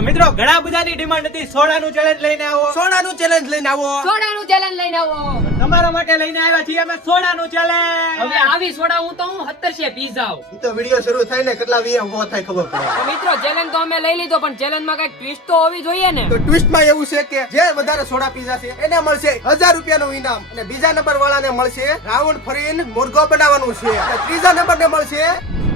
તો મિત્રો ઘણા બધાની ડિમાન્ડ હતી સોડાનું ચેલેન્જ લઈને આવો, સોડાનું ચેલેન્જ લઈને આવો, સોડાનું ચેલેન્જ લઈને આવો. તમારા માટે લઈને આવ્યા છીએ અમે સોડાનું ચેલેન્જ. હવે આવી સોડા હું તો 70 પી જાવ. ઈ તો વિડિયો શરૂ થાય ને કેટલા વીએ ઉભો થાય ખબર પડે. તો મિત્રો ચેલેન્જ તો અમે લઈ લીધો, પણ ચેલેન્જ માં કઈક ટ્વિસ્ટ તો હોવી જોઈએ ને. તો ટ્વિસ્ટ માં એવું છે કે જે વધારે સોડા પીઝા છે એને મળશે 1000 રૂપિયાનું ઇનામ, અને બીજા નંબર વાળાને મળશે રાઉન્ડ ફરીને મુર્ગો બનાવવાનું છે, અને ત્રીજા નંબરને મળશે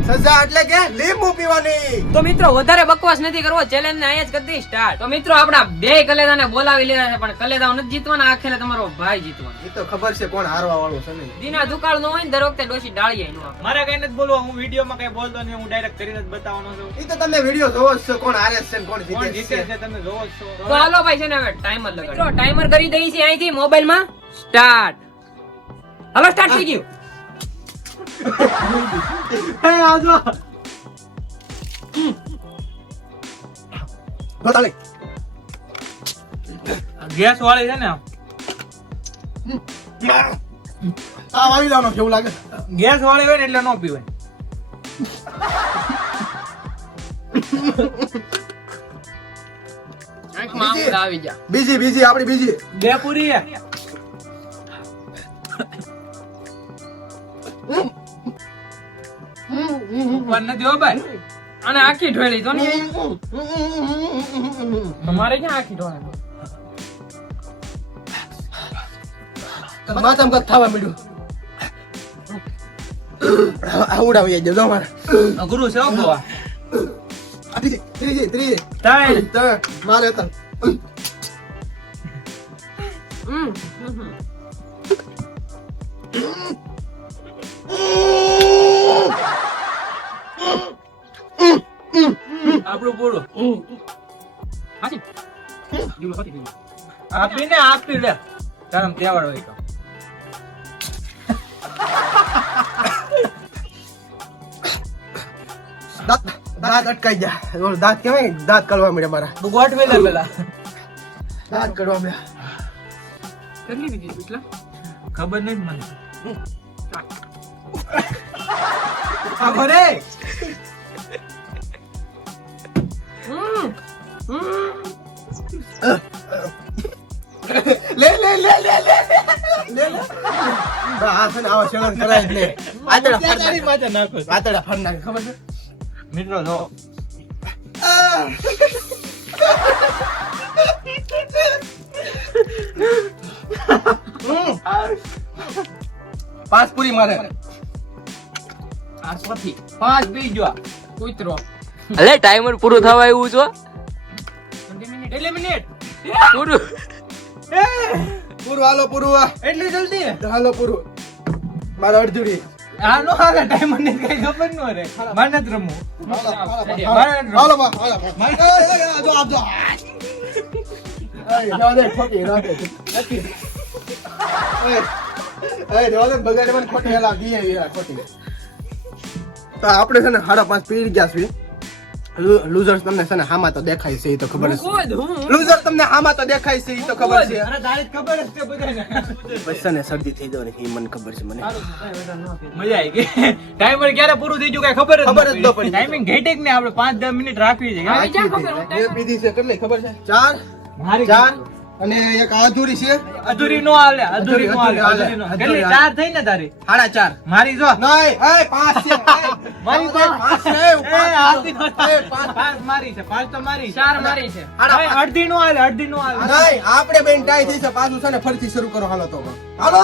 સજા એટલે કે લીંબુ પીવાની. તો મિત્રો વધારે બકવાસ નથી કરવો, ચેલેન્જ ને અહીંયા જ કરી દઈ સ્ટાર્ટ. તો મિત્રો આપણા બે કલેદાને બોલાવી લીધા છે, પણ કલેદાઓ નથી જીતવાના, આખરે તમારો ભાઈ જીતવાનો. ઈ તો ખબર છે કોણ હારવા વાળું છે ને. દીના દુકાળ નો હોય ને દર વખતે ડોશી ડાળીએ નો આપે. મારે કઈ નથી બોલવું, હું વિડીયોમાં કઈ બોલતો નહીં, હું ડાયરેક્ટ કરીને જ બતાવવાનો છું. ઈ તો તમે વિડિયો જોવો જ છો કોણ હારે છે ને કોણ કોણ જીતે જીતે છે. છે તમે જોવો જ છો. તો હાલો ભાઈ છે ને હવે ટાઈમર લગાડો. મિત્રો ટાઈમર કરી દઈ છે અહીંથી મોબાઈલ માં સ્ટાર્ટ. હવે સ્ટાર્ટ થઈ ગયું. હે આજો બતાલે ગેસ વાળી છે ને, આ વાવી લાવનો કેવું લાગે. ગેસ વાળી હોય ને એટલે નો પીવાય. આંખમાં આંસુ આવી જા. બીજી આપડી બીજી બે પૂરી હે. ઉપર નથી હો ભાઈ, અને આખી ઢોળી તો ને તમારે ક્યાં આખી ઢોળે? માથામાં કઈક થવા મળ્યું. ઉડાવી જજો અમારે. અઘરું છે હો ગોવા. ત્રીજી ત્રણ મારે હતા. આપણું પૂરું હાચી. આપીને આપી લે ગરમ તહેવાર હોય તો. દાંત અટકાઈ ગયા. ઓલો દાંત કેવાય ને, દાંત કાઢવા મળ્યા મારા. તું ગોઠવી લે પેલા. દાંત કાઢવા મળ્યા. કેટલી બીજી પીટલા? ખબર નહીં મને. ખબર લે લે લે લે લે લે લે. આ છે ને આવા શેરણ કરાય જ નહીં. આતડા ફાડ નાખે. માથે નાખો. આતડા ફાડ નાખે. ખબર છે? મિત્રો જો પાંચ પૂરી મારે. આ સોથી 5 પી જો. કૂતરો. અલે ટાઈમર પૂરું થવા આવ્યું છો 20 મિનિટ. કેટલી મિનિટ? પૂરું પૂરું હાલો પૂરું. એટલી જલ્દી? હાલો પૂરું. મારે અડધુડી. આ નો હાલે ટાઈમ મને કઈ ખબર ન રે. મને જ રમવું. હાલો બા હાલો. જો આપજો. એ જવા દે ખોટી રાખે. એ જવા દે બગાડે મને ખોટી હેલા ગઈ ખોટી. તો આપણે છે ને 5.5 પી ગયા છીએ. લૂઝર્સ તમને છે ને હામાં તો દેખાય છે, એ તો ખબર છે. લૂઝર તમને હામાં તો દેખાય છે, એ તો ખબર છે. અરે તારી ખબર જ છે બધાને. બસ છે ને શરદી થઈ જવાની એ મને ખબર છે. મને મજા આવી ગઈ. ટાઈમર ક્યારે પૂરું થઈ ગયું કઈ ખબર જ ખબર જ ન પડી. ટાઈમિંગ ઘેટે ને આપણે 5-10 મિનિટ રાખવી છે. આવી જા ખબર હું બે પીધી છે કેટલી ખબર છે? 4 મારી 4 અને એક અધૂરી છે. અધૂરી નો હાલે, અધૂરી નો હાલે, અધૂરી નો. કેટલી 4 થઈ ને તારી? 4.5 મારી જો નહીં. એ 5 છે. મારી તો 5 છે. પાંચ મારી છે. 5 તો મારી છે. 4 મારી છે. ભાઈ, અડધી નો હાલે, અડધી નો હાલે. નહીં આપણે બેન ટાઈ થઈ છે. પાછું છે ને ફરીથી શરૂ કરો. હાલો તો હાલો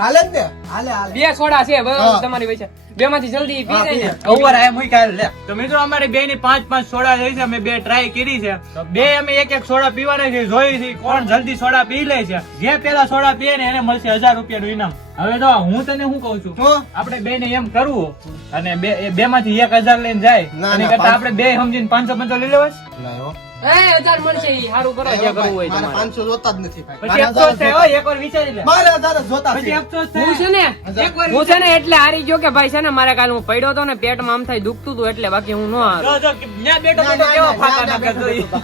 હાલે જ ને. હાલે હાલે. બે સોડા છે હા. બરાબર તમારી પાસે. બે માંથી જલ્દી પી હા, જાય ને. ઓવર આય મુઈ કાલ લે. તો મિત્રો અમારી બે ની 5-5 સોડા થઈ છે. અમે બે ટ્રાય કરી છે. તો બે અમે એક સોડા પીવાના છે. જોઈ છે કોણ જલ્દી સોડા પી લે છે. જે પેલા સોડા પીએ ને એને મળશે 1000 રૂપિયાનું ઇનામ. હવે તો હું તને શું કહું છું, શું? આપણે બે ને એમ કરવું અને બે માંથી 1000 લઈને જાય. ના, એની ના, કરતા 500 આપણે બે સમજીને 500 લઈ લેવાય. નહીં હો. એ 1000 મળશે ઈ હારું કરો જે કરવું હોય મારે તમારે. 500 જોતા જ નથી ભાઈ. પછી અફસોસ થાય. ઓય, એકવાર વિચારી લે. મારે 1000 જ જોતા પછી છે. અફસોસ હું થાય. છે ને એટલે હારી ગયો કે ભાઈ છે ને મારે કાલ હું પડ્યો હતો ને પેટમાં આમ થાય દુખતું હતું એટલે બાકી હું નો હારું. જો, ન્યા બેઠો તો ના, કેવો ના, ફાકા ના, નાખે ના, જોઈ. ના,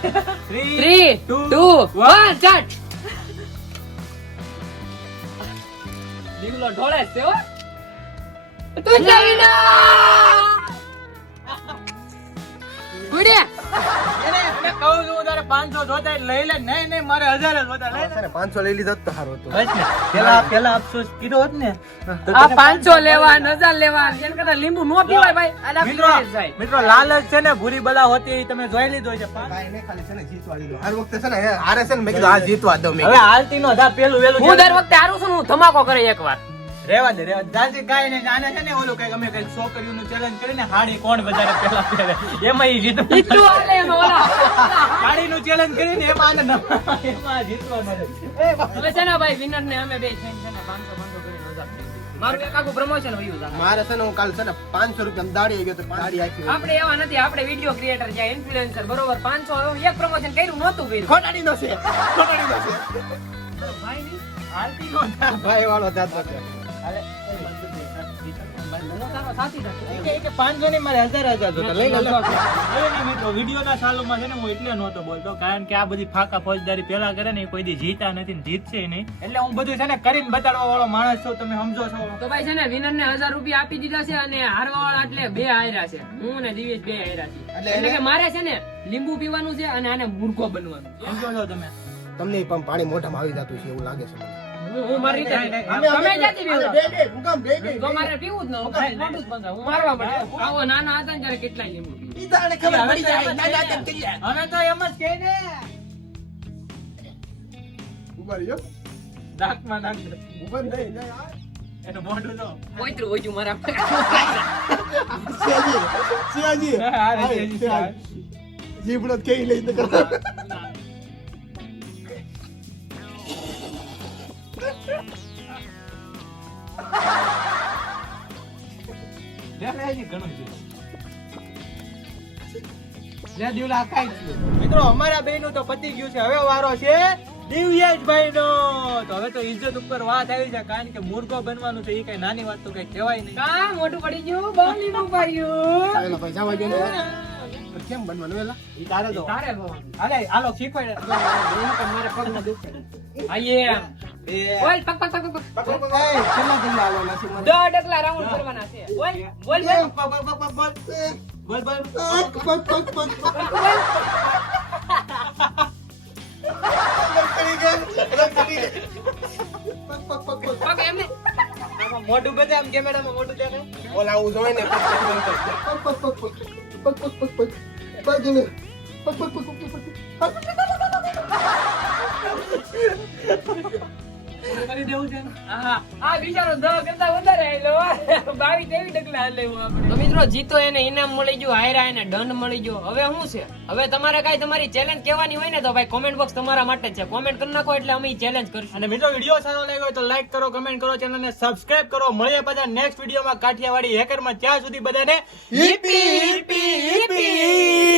3 2 1 સ્ટાર્ટ. દીવલો ઢોળે છે હો. તું ચાવી ના. ગુડે એને કહું છું 500 જોતા હોય લઈ લે. નહીં મારે 1000 જ જોતા. લઈ લે. છે ને 500 લઈ લીધા તો સારું હતું. બસ ને. પેલા અફસોસ કીધો હોત ને તો આ તને 500 લેવા 1000 લેવા એના કરતા લીંબુ નો પીવાય ભાઈ. આલા પીવાય જ જાય. મિત્રો લાલચ છે ને ભૂરી બલા હોતી એ તમે જોઈ લીધો છે. ભાઈ એને ખાલી છે ને જીતવા દીધો. હર વખતે છે ને હારે છે ને મેં કીધું આ જીતવા દો મેં હવે હાલતી નો ધા પેલું વેલું હું દર વખતે હારું છું હું ધમાકો કરે એકવાર. રેવા દે જાજી કાઈ નહીં. આને છે ને ઓલું કઈક અમે કઈક છોકરીઓનું ચેલેન્જ કરીને હાડી કોણ વધારે પેલા પહેરે એમાં ઈ જીતવા. એટલું હાલે એમાં ઓલા. હાડીનું ચેલેન્જ કરીને એમાં એમાં જીતવાનો છે. હવે છે ને ભાઈ વિનર ને અમે બે થઈને છે ને 500 કરીને 1000. મારું એક આખું પ્રમોશન વયું છે. મારે છે ને હું કાલ છે ને 500 રૂપિયા દાડી આવી ગયો તો દાડી આખી આપણે એવા નથી, આપણે વિડિયો ક્રિએટર છે, ઇન્ફ્લુએન્સર, બરોબર. 500 એક પ્રમોશન કર્યું નહોતું કર્યું. ખોટાડી દો છે. ભાઈ ની હાલતી નો ધા. ભાઈ વાળો દાદા છે. હાલે કે 500 ની મારે 1000 જોતા. લઈ લે. હવે ને મિત્રો વિડિયોના ચાલુમાં છે ને હું એટલે નહોતો બોલતો કારણ કે આ બધી ફાકા ફોજદારી પેલા કરે ને એ કોઈ દી જીતા નથી ને જીતશે નહીં. એટલે હું બધું છે ને કરીને બતાડવા વાળો માણસ છું. તમે સમજો છો. તો ભાઈ છે ને વિનર ને 1000 રૂપિયા આપી દીધા છે અને હારવા વાળા એટલે બે હાર્યા છે. હું ને દિવેશ બે હાર્યા છે. એટલે કે મારે છે ને લીંબુ પીવાનું છે અને આને મૂર્ખો બનવાનું. સમજો છો તમે. તમને પણ પાણી મોઢામાં આવી જતું છે એવું લાગે છે મને. હું મારી રીતે નહીં, તમે જાતી પીવો. હું કામ બે તો મારે પીવું જ ન હોય. ભાઈ, મોઢું જ બંધ હોય. હું મારવા પડે. આવો નાનો હતા ને ત્યારે કેટલાય લીંબુ પીવું. ઈદાને ખબર પડી જાય દાદા તેમ કરી જાય. હવે તો એમ જ કહે ને ઉભા રહ્યો. નાકમાં નાખ દે. ઉભા નહીં જાય. એનું મોઢું જો. પોઈતરું હોય છું મારા. સિયાજી હા, રે, સિયાજી. જીભડો કેઈ લઈ તો કરતા. મિત્રો અમારા બે નું તો પતી ગયું છે. હવે વારો છે દિવ્યેશભાઈ નો. તો હવે તો ઇજ્જત ઉપર વાત આવી છે કારણ કે મૂર્ખો બનવાનું છે એ કઈ નાની વાત તો કઈ કહેવાય નહીં. કા મોટું પડી ગયું, બહુ લીંબુ પાડ્યું. ચાલો ભાઈ જવા દો ને. કેમ બનવાનું વેલા? ઈ તારે તો તારે ભગવાન. હાલે હાલો શીખવાડે. મારે પગમાં દુખે. આઈએ. બોલ પગ પગ પગ પગ પગ. કેટલા કેટલા આવવાના છે મને? 10 ડગલા રાઉન્ડ કરવાના છે. બોલ બોલ બોલ. બોલ બોલ. પગ એમને. આમાં મોઢું બધે આમ કેમેરામાં મોઢું દેખાય. ઓલા આવું જોઈ ને કરી દેવું છે. હા, આ બિચારો 10 કરતા વધારે આયલો. 22 ડગલા હાલે હું આપણે. તો મિત્રો જીતો એને ઇનામ મળી ગયું, હાયરા એને દંડ મળી ગયો. હવે શું છે? હવે તમારે કાઈ તમારી ચેલેન્જ કહેવાની હોય ને તો ભાઈ કોમેન્ટ બોક્સ તમારા માટે જ છે. કોમેન્ટ કરી નાખો એટલે અમે ચેલેન્જ કરશું. અને મિત્રો વિડીયો સારો લાગ્યો હોય તો લાઈક કરો, કમેન્ટ કરો, ચેનલને સબસ્ક્રાઇબ કરો. મળીએ પાછા નેક્સ્ટ વિડીયોમાં કાઠિયાવાડી હેકરમાં. ત્યાં સુધી બધાને હિપી હિપી હિપી.